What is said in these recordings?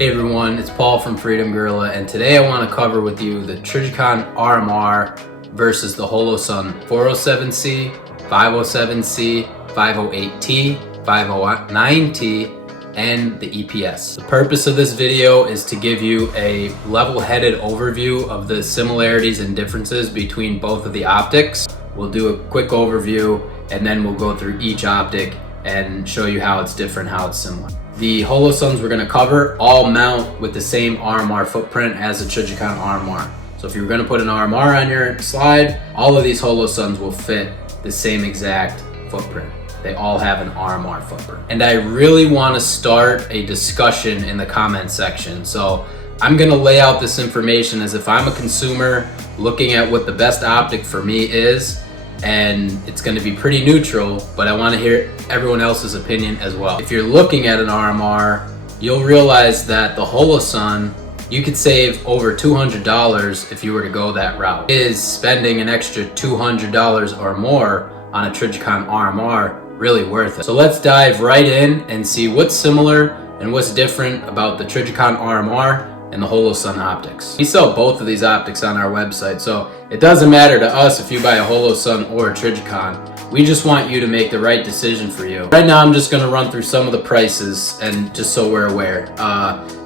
Hey everyone, it's Paul from Freedom Gorilla, and today I want to cover with you the Trijicon RMR versus the Holosun 407C, 507C, 508T, 509T, and the EPS. The purpose of this video is to give you a level-headed overview of the similarities and differences between both of the optics. We'll do a quick overview and then we'll go through each optic and show you how it's different, how it's similar. The Holosuns we're going to cover all mount with the same RMR footprint as the Trijicon RMR. So if you're going to put an RMR on your slide, all of these Holosuns will fit the same exact footprint. They all have an RMR footprint. And I really want to start a discussion in the comment section. So I'm going to lay out this information as if I'm a consumer looking at what the best optic for me is, and it's going to be pretty neutral, but I want to hear everyone else's opinion as well. If you're looking at an RMR, you'll realize that the Holosun, you could save over $200 if you were to go that route. Is spending an extra $200 or more on a Trijicon RMR really worth it? So let's dive right in and see what's similar and what's different about the Trijicon RMR and the Holosun optics. We sell both of these optics on our website, so it doesn't matter to us if you buy a Holosun or a Trijicon. We just want you to make the right decision for you. Right now I'm just going to run through some of the prices, and just so we're aware.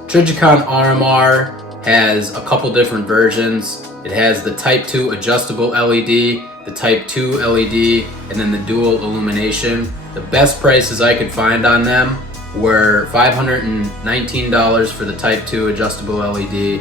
Trijicon RMR has a couple different versions. It has the Type 2 adjustable LED, the Type 2 LED, and then the dual illumination. The best prices I could find on them were $519 for the Type 2 adjustable LED,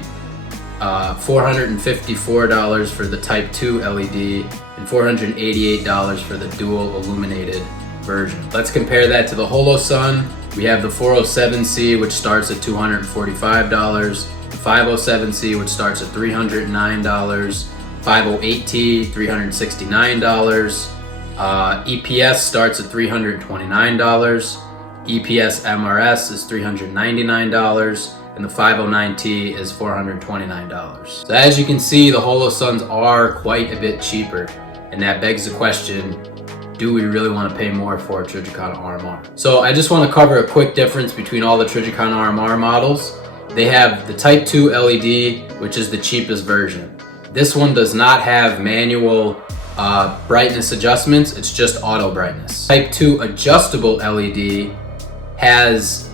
$454 for the Type 2 LED, and $488 for the dual illuminated version. Let's compare that to the Holosun. We have the 407C, which starts at $245, the 507C, which starts at $309, 508T, $369, EPS starts at $329, EPS MRS is $399, and the 509T is $429. So as you can see, the Holosuns are quite a bit cheaper, and that begs the question, do we really want to pay more for a Trijicon RMR? So I just want to cover a quick difference between all the Trijicon RMR models. They have the Type 2 LED, which is the cheapest version. This one does not have manual brightness adjustments, it's just auto brightness. Type 2 adjustable LED has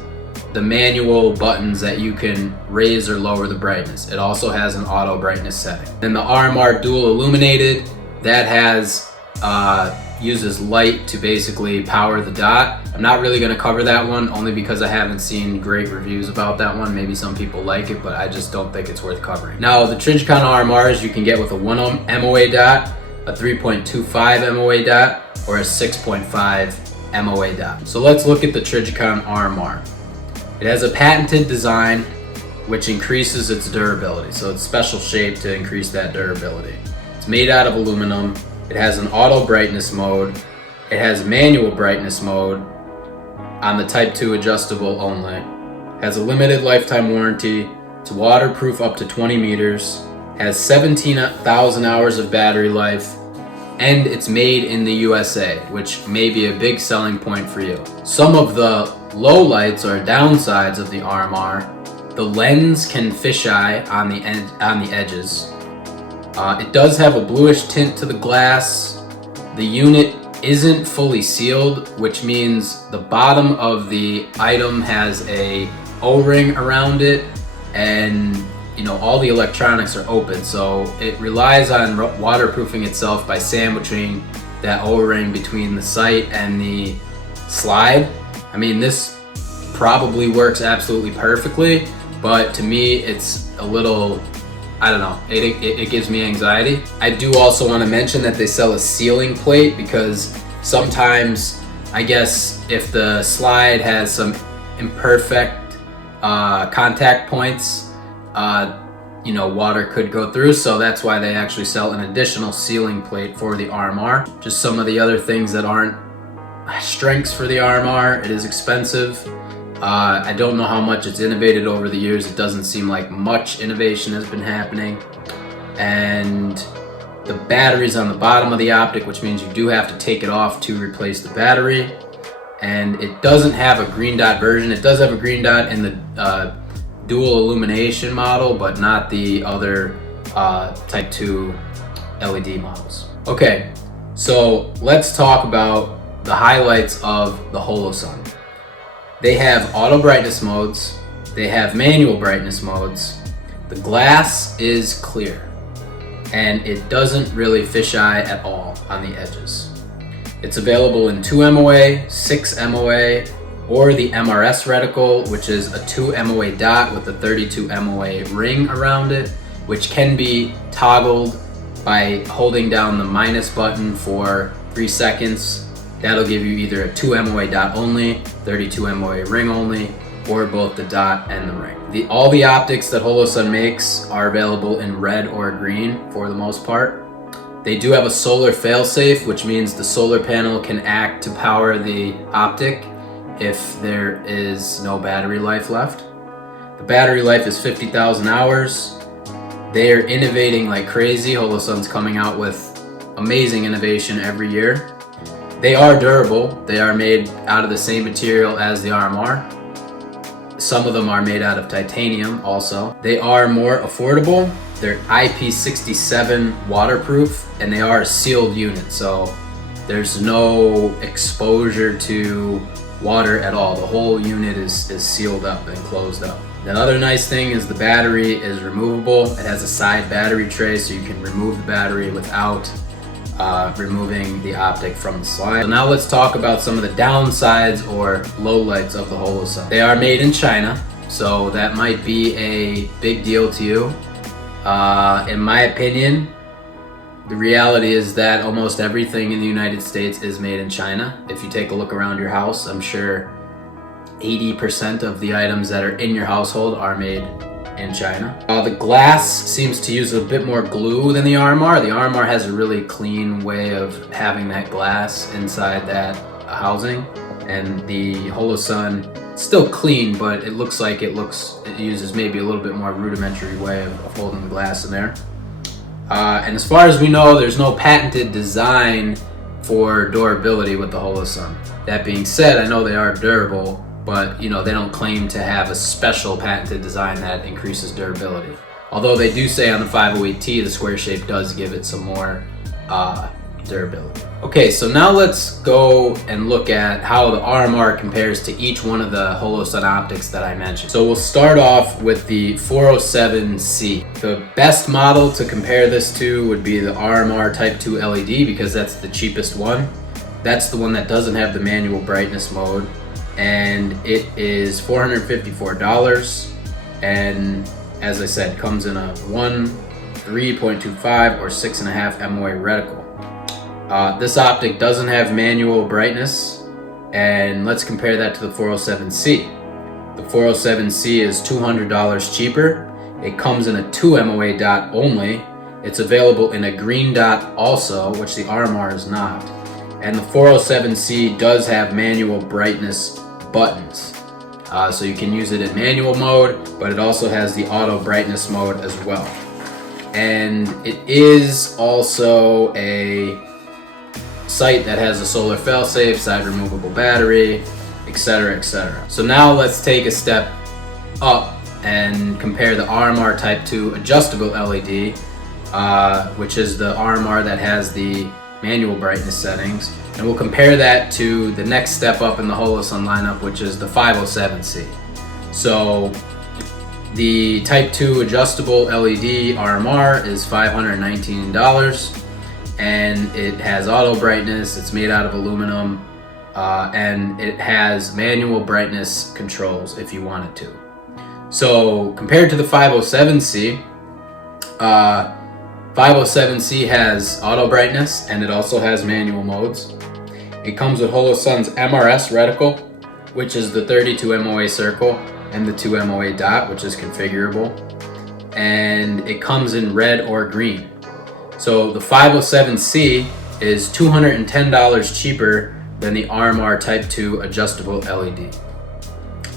the manual buttons that you can raise or lower the brightness. It also has an auto brightness setting. Then the RMR dual illuminated, that has uses light to basically power the dot. I'm not really going to cover that one, only because I haven't seen great reviews about that one. Maybe some people like it, but I just don't think it's worth covering. Now the Trijicon RMRs you can get with a 1 MOA dot, a 3.25 MOA dot, or a 6.5 MOA dot. So let's look at the Trijicon RMR. It has a patented design which increases its durability. So it's special shape to increase that durability. It's made out of aluminum. It has an auto brightness mode. It has manual brightness mode on the Type 2 adjustable only. It has a limited lifetime warranty. It's waterproof up to 20 meters. Has 17,000 hours of battery life. And it's made in the USA, which may be a big selling point for you. Some of the lowlights or downsides of the RMR, the lens can fisheye on the edges. It does have a bluish tint to the glass. The unit isn't fully sealed, which means the bottom of the item has a O-ring around it, and all the electronics are open, so it relies on waterproofing itself by sandwiching that O-ring between the sight and the slide. I mean, this probably works absolutely perfectly, but to me it's a little, I don't know, it gives me anxiety. I do also want to mention that they sell a sealing plate, because sometimes, I guess, if the slide has some imperfect contact points, water could go through, so that's why they actually sell an additional sealing plate for the RMR. Just some of the other things that aren't strengths for the RMR. It is expensive. I don't know how much it's innovated over the years. It doesn't seem like much innovation has been happening. And the battery's on the bottom of the optic, which means you do have to take it off to replace the battery. And it doesn't have a green dot version. It does have a green dot in the dual illumination model, but not the other type 2 LED models. Okay, so let's talk about the highlights of the Holosun. They have auto brightness modes, they have manual brightness modes, the glass is clear, and it doesn't really fisheye at all on the edges. It's available in 2 MOA, 6 MOA, or the MRS reticle, which is a 2 MOA dot with a 32 MOA ring around it, which can be toggled by holding down the minus button for 3 seconds. That'll give you either a 2 MOA dot only, 32 MOA ring only, or both the dot and the ring. All the optics that Holosun makes are available in red or green for the most part. They do have a solar failsafe, which means the solar panel can act to power the optic if there is no battery life left. The battery life is 50,000 hours. They are innovating like crazy. Holosun's coming out with amazing innovation every year. They are durable. They are made out of the same material as the RMR. Some of them are made out of titanium also. They are more affordable. They're IP67 waterproof, and they are a sealed unit, so there's no exposure to water at all. The whole unit is sealed up and closed up. The other nice thing is the battery is removable. It has a side battery tray, so you can remove the battery without removing the optic from the slide. So now let's talk about some of the downsides or lowlights of the Holosun. They are made in China, so that might be a big deal to you. In my opinion, the reality is that almost everything in the United States is made in China. If you take a look around your house, I'm sure 80% of the items that are in your household are made in China. The glass seems to use a bit more glue than the RMR. The RMR has a really clean way of having that glass inside that housing, and the Holosun still clean, but it looks like it uses maybe a little bit more rudimentary way of holding the glass in there. And as far as we know, there's no patented design for durability with the Holosun. That being said, I know they are durable, but they don't claim to have a special patented design that increases durability. Although they do say on the 508T, the square shape does give it some more durability. Okay, so now let's go and look at how the RMR compares to each one of the Holosun optics that I mentioned. So we'll start off with the 407C. The best model to compare this to would be the RMR Type 2 LED, because that's the cheapest one. That's the one that doesn't have the manual brightness mode, and it is $454, and as I said, comes in a 1, 3.25 or 6.5 MOA reticle. This optic doesn't have manual brightness, and let's compare that to the 407C. The 407C is $200 cheaper. It comes in a 2 MOA dot only. It's available in a green dot also, which the RMR is not. And the 407C does have manual brightness buttons. So you can use it in manual mode, but it also has the auto brightness mode as well. And it is also a sight that has a solar failsafe, side removable battery, etc., etc. So now let's take a step up and compare the RMR Type 2 adjustable LED, which is the RMR that has the manual brightness settings, and we'll compare that to the next step up in the Holosun lineup, which is the 507C. So the Type 2 adjustable LED RMR is $519, and it has auto brightness. It's made out of aluminum, and it has manual brightness controls if you wanted to. So compared to the 507C, 507C has auto brightness, and it also has manual modes. It comes with Holosun's MRS reticle, which is the 32 MOA circle, and the 2 MOA dot, which is configurable. And it comes in red or green. So the 507C is $210 cheaper than the RMR Type 2 adjustable LED.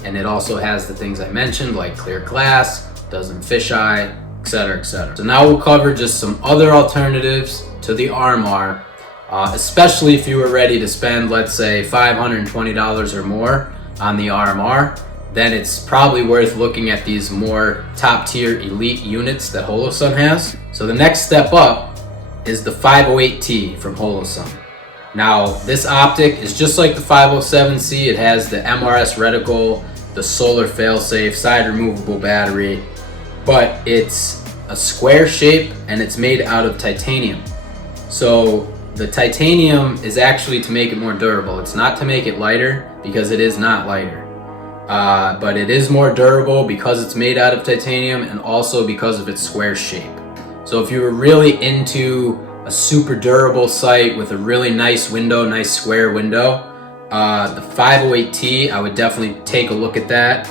And it also has the things I mentioned, like clear glass, doesn't fisheye, etc., etc. So now we'll cover just some other alternatives to the RMR, especially if you were ready to spend, let's say, $520 or more on the RMR. then it's probably worth looking at these more top tier elite units that Holosun has. So the next step up is the 508T from Holosun. Now this optic is just like the 507C. It has the MRS reticle, the solar failsafe, side removable battery, but it's a square shape and it's made out of titanium. So the titanium is actually to make it more durable. It's not to make it lighter, because it is not lighter. But it is more durable because it's made out of titanium, and also because of its square shape. So if you were really into a super durable sight with a really nice window, nice square window, the 508T, I would definitely take a look at that,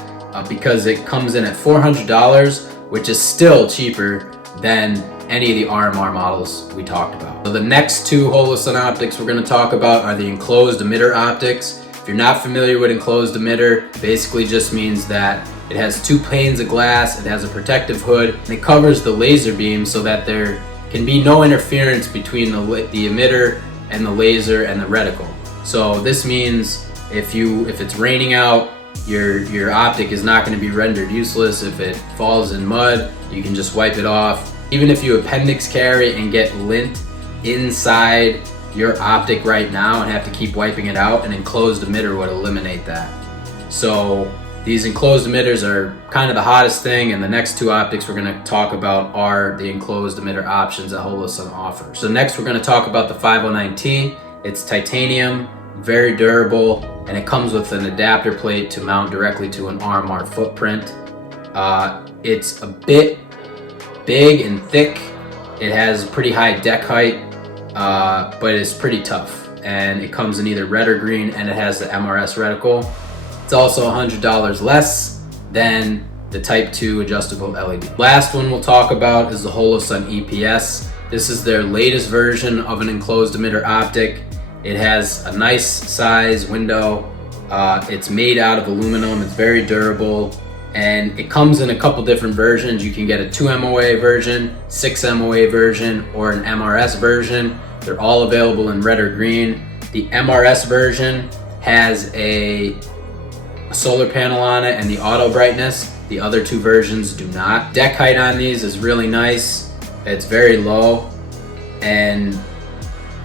because it comes in at $400, which is still cheaper than any of the RMR models we talked about. So the next two Holosun optics we're going to talk about are the enclosed emitter optics. If you're not familiar with enclosed emitter, basically just means that it has two panes of glass, it has a protective hood, and it covers the laser beam so that there can be no interference between the emitter and the laser and the reticle. So this means if it's raining out, your optic is not going to be rendered useless. If it falls in mud, you can just wipe it off. Even if you appendix carry and get lint inside your optic right now and have to keep wiping it out, an enclosed emitter would eliminate that. So these enclosed emitters are kind of the hottest thing, and the next two optics we're going to talk about are the enclosed emitter options that Holosun offers. So next we're going to talk about the 509T. It's titanium, very durable, and it comes with an adapter plate to mount directly to an RMR footprint. It's a bit big and thick. It has pretty high deck height, but it's pretty tough. And it comes in either red or green, and it has the MRS reticle. It's also $100 less than the Type 2 adjustable LED. Last one we'll talk about is the Holosun EPS. This is their latest version of an enclosed emitter optic. It has a nice size window. It's made out of aluminum. It's very durable. And it comes in a couple different versions. You can get a 2 MOA version, 6 MOA version, or an MRS version. They're all available in red or green. The MRS version has a solar panel on it and the auto brightness. The other two versions do not. Deck height on these is really nice. It's very low. And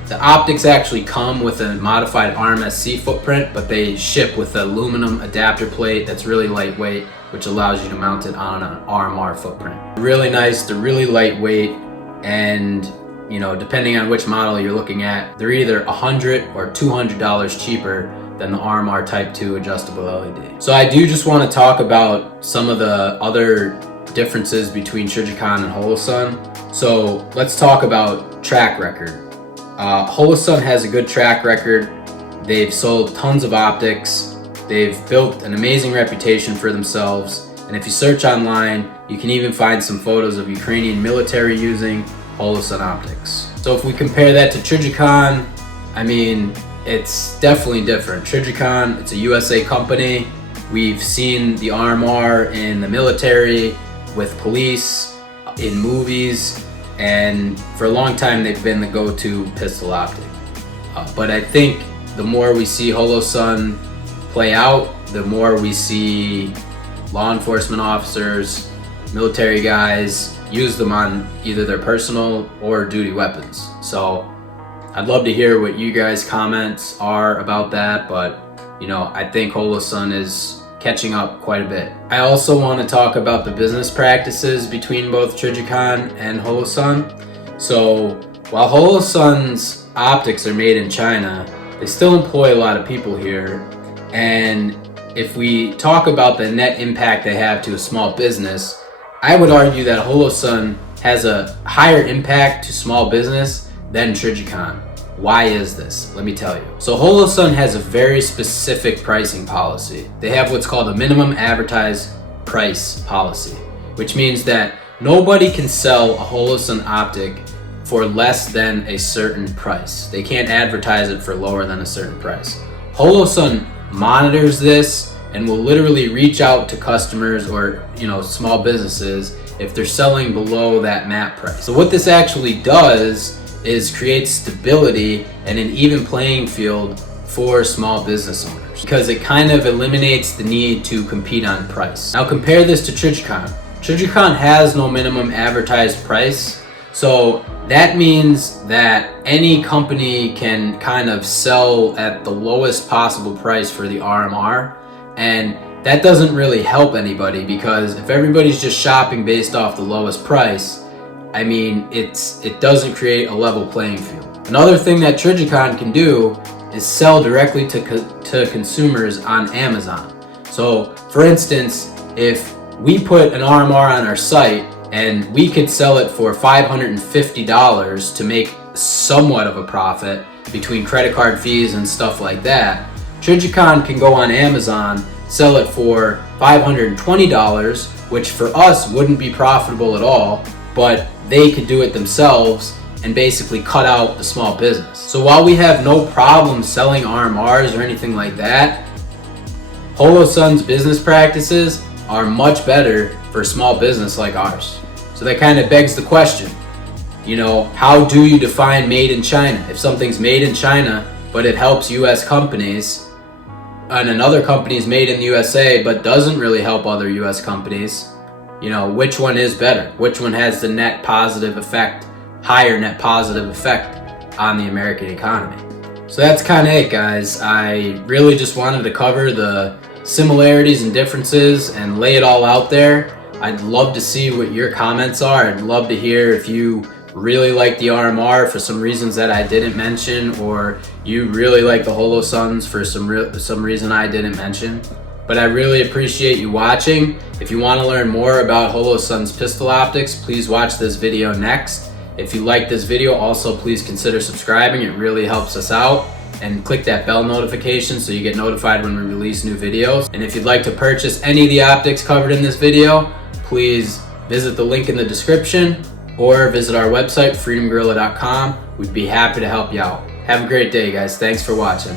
the optics actually come with a modified RMSC footprint, but they ship with an aluminum adapter plate that's really lightweight, which allows you to mount it on an RMR footprint. Really nice, they're really lightweight, and depending on which model you're looking at, they're either $100 or $200 cheaper than the RMR Type 2 adjustable LED. So I do just want to talk about some of the other differences between Trijicon and Holosun. So let's talk about track record. Holosun has a good track record. They've sold tons of optics. They've built an amazing reputation for themselves. And if you search online, you can even find some photos of Ukrainian military using Holosun optics. So if we compare that to Trijicon, I mean, it's definitely different. Trijicon, it's a USA company. We've seen the RMR in the military, with police, in movies, and for a long time they've been the go-to pistol optic. But I think the more we see Holosun play out, the more we see law enforcement officers, military guys use them on either their personal or duty weapons. So I'd love to hear what you guys' comments are about that, but I think Holosun is catching up quite a bit. I also want to talk about the business practices between both Trijicon and Holosun. So while Holosun's optics are made in China, they still employ a lot of people here. And if we talk about the net impact they have to a small business, I would argue that Holosun has a higher impact to small business than Trijicon. Why is this? Let me tell you. So Holosun has a very specific pricing policy. They have what's called a minimum advertised price policy, which means that nobody can sell a Holosun optic for less than a certain price. They can't advertise it for lower than a certain price. Holosun monitors this and will literally reach out to customers or small businesses if they're selling below that MAP price. So what this actually does is create stability and an even playing field for small business owners. because it kind of eliminates the need to compete on price. Now compare this to Trijicon. Trijicon has no minimum advertised price, so that means that any company can kind of sell at the lowest possible price for the RMR, and that doesn't really help anybody, because if everybody's just shopping based off the lowest price, I mean, it doesn't create a level playing field. Another thing that Trijicon can do is sell directly to consumers on Amazon. So for instance, if we put an RMR on our site and we could sell it for $550 to make somewhat of a profit between credit card fees and stuff like that, Trijicon can go on Amazon, sell it for $520, which for us wouldn't be profitable at all, but they could do it themselves and basically cut out the small business. So while we have no problem selling RMRs or anything like that, Holosun's business practices are much better for a small business like ours. So that kind of begs the question, you know, how do you define made in China? If something's made in China, but it helps US companies, and another company is made in the USA but doesn't really help other US companies, you know, which one is better? Which one has the net positive effect, higher net positive effect on the American economy? So that's kind of it, guys. I really just wanted to cover the similarities and differences and lay it all out there. I'd love to see what your comments are. I'd love to hear if you really like the RMR for some reasons that I didn't mention, or you really like the Holosuns for some reason I didn't mention. But I really appreciate you watching. If you want to learn more about Holosun's pistol optics, please watch this video next. If you like this video, also please consider subscribing. It really helps us out. And click that bell notification so you get notified when we release new videos. And if you'd like to purchase any of the optics covered in this video, please visit the link in the description or visit our website, freedomgorilla.com. We'd be happy to help you out. Have a great day, guys. Thanks for watching.